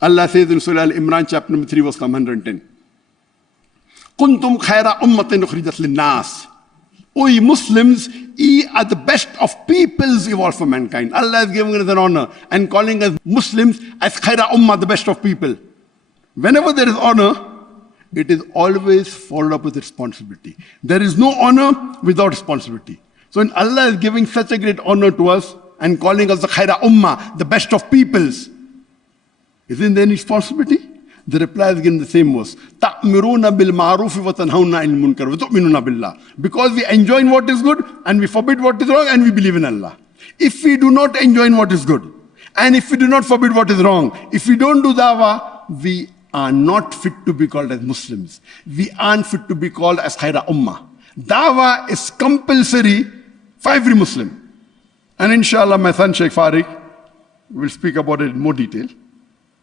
Allah says in Surah Al-Imran, chapter number 3, verse 110. Kuntum khaira ummatin ukhrijat lin-nas. O ye Muslims, ye are the best of peoples evolved for mankind. Allah is giving us an honor and calling us Muslims as khaira ummah, the best of people. Whenever there is honor, it is always followed up with responsibility. There is no honor without responsibility. So when Allah is giving such a great honor to us and calling us the khaira ummah, the best of peoples, isn't there any responsibility? The reply is given in the same verse. تَأْمِرُونَ بِالْمَعْرُوفِ وَتَنْهَوْنَ عَنِ الْمُنْكَرِ وَتُؤْمِنُونَ بِاللَّهِ. Because we enjoin what is good and we forbid what is wrong and we believe in Allah. If we do not enjoin what is good and if we do not forbid what is wrong, if we don't do dawah, we are not fit to be called as Muslims. We aren't fit to be called as khaira ummah. Dawah is compulsory for every Muslim. And inshallah my son Sheikh Farik will speak about it in more detail.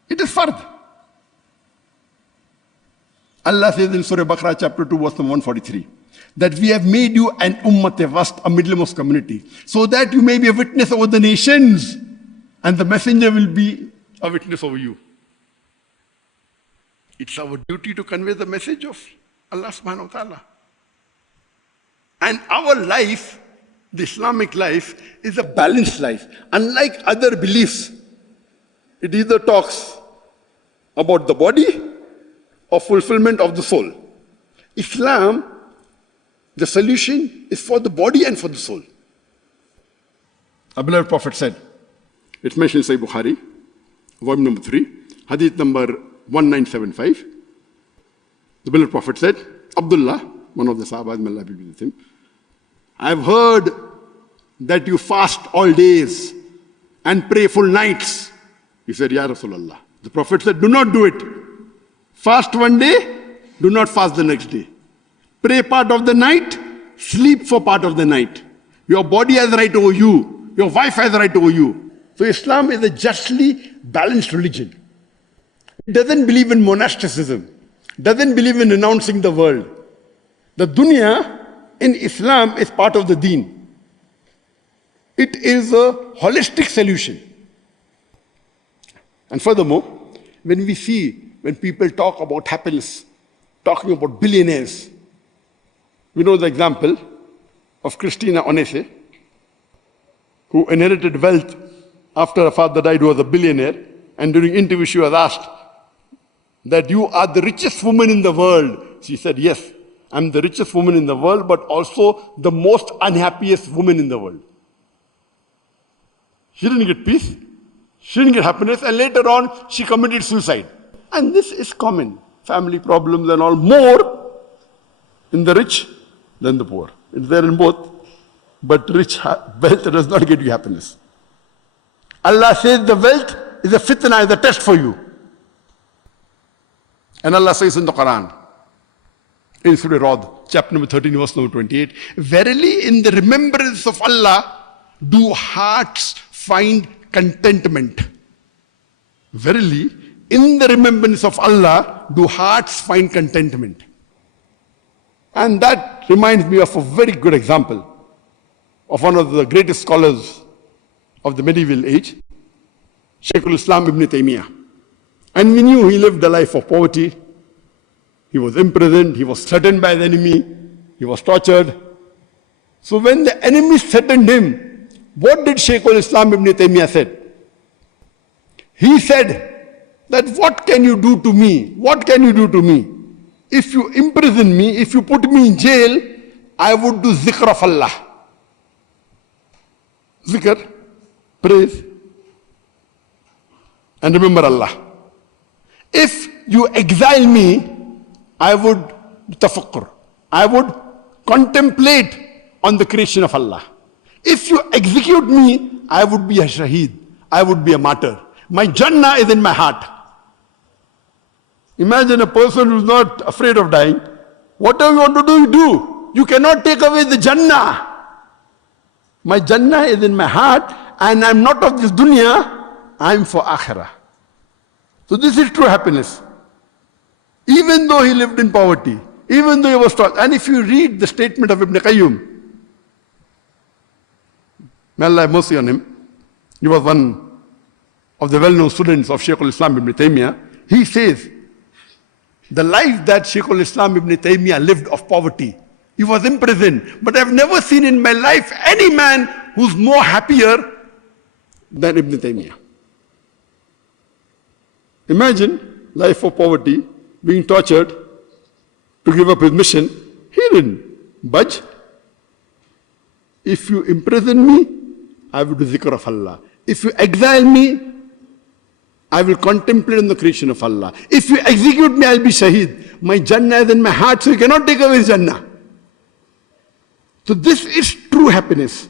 It is fard. Allah says in Surah Baqarah chapter 2 verse 143 that we have made you an ummat wast, a middlemost community, so that you may be a witness over the nations and the messenger will be a witness over you. It's our duty to convey the message of Allah subhanahu wa ta'ala. And our life, the Islamic life, is a balanced life. Unlike other beliefs, it either talks about the body or fulfillment of the soul. Islam, the solution is for the body and for the soul. Our beloved Prophet said, it's mentioned in Sahih Bukhari, volume number 3, hadith number 1975. The beloved Prophet said, Abdullah, one of the Sahabas, may Allah be with him, I've heard that you fast all days and pray full nights. He said, Ya Rasulullah. The Prophet said, do not do it. Fast one day, do not fast the next day. Pray part of the night, sleep for part of the night. Your body has right over you. Your wife has right over you. So Islam is a justly balanced religion. It doesn't believe in monasticism. Doesn't believe in renouncing the world. The dunya in Islam is part of the deen. It is a holistic solution. And furthermore, when people talk about happiness, talking about billionaires, we know the example of Christina Onese, who inherited wealth after her father died, who was a billionaire, and during interview she was asked that you are the richest woman in the world. She said, yes, I'm the richest woman in the world, but also the most unhappiest woman in the world. She didn't get peace, she didn't get happiness, and later on she committed suicide. And this is common. Family problems and all, more in the rich than the poor. It's there in both. But wealth does not get you happiness. Allah says the wealth is a fitna, is a test for you. And Allah says in the Quran, in Surah Rad, chapter number 13, verse number 28, verily in the remembrance of Allah do hearts find contentment. Verily, in the remembrance of Allah, do hearts find contentment. And that reminds me of a very good example of one of the greatest scholars of the medieval age, Shaykh al-Islam Ibn Taymiyyah. And we knew he lived a life of poverty. He was imprisoned, he was threatened by the enemy, he was tortured. So when the enemy threatened him, what did Shaykh al-Islam Ibn Taymiyyah said? He said, that what can you do to me? What can you do to me? If you imprison me, if you put me in jail, I would do zikr of Allah. Zikr, praise, and remember Allah. If you exile me, I would tafakkur. I would contemplate on the creation of Allah. If you execute me, I would be a shaheed. I would be a martyr. My Jannah is in my heart. Imagine a person who's not afraid of dying. Whatever you want to do, you do. You cannot take away the Jannah. My Jannah is in my heart and I'm not of this dunya, I'm for akhirah. So this is true happiness. Even though he lived in poverty, even though he was taught. And if you read the statement of Ibn Qayyim, may Allah have mercy on him, he was one of the well-known students of Shaykh al-Islam ibn Taymiyyah, he says, the life that Shaykh al-Islam ibn Taymiyyah lived of poverty, he was imprisoned, but I've never seen in my life any man who's more happier than Ibn Taymiyyah. Imagine life of poverty, being tortured to give up his mission. He didn't budge. If you imprison me, I will do zikr of Allah. If you exile me, I will contemplate on the creation of Allah. If you execute me, I'll be shaheed. My Jannah is in my heart, so you cannot take away his Jannah. So this is true happiness.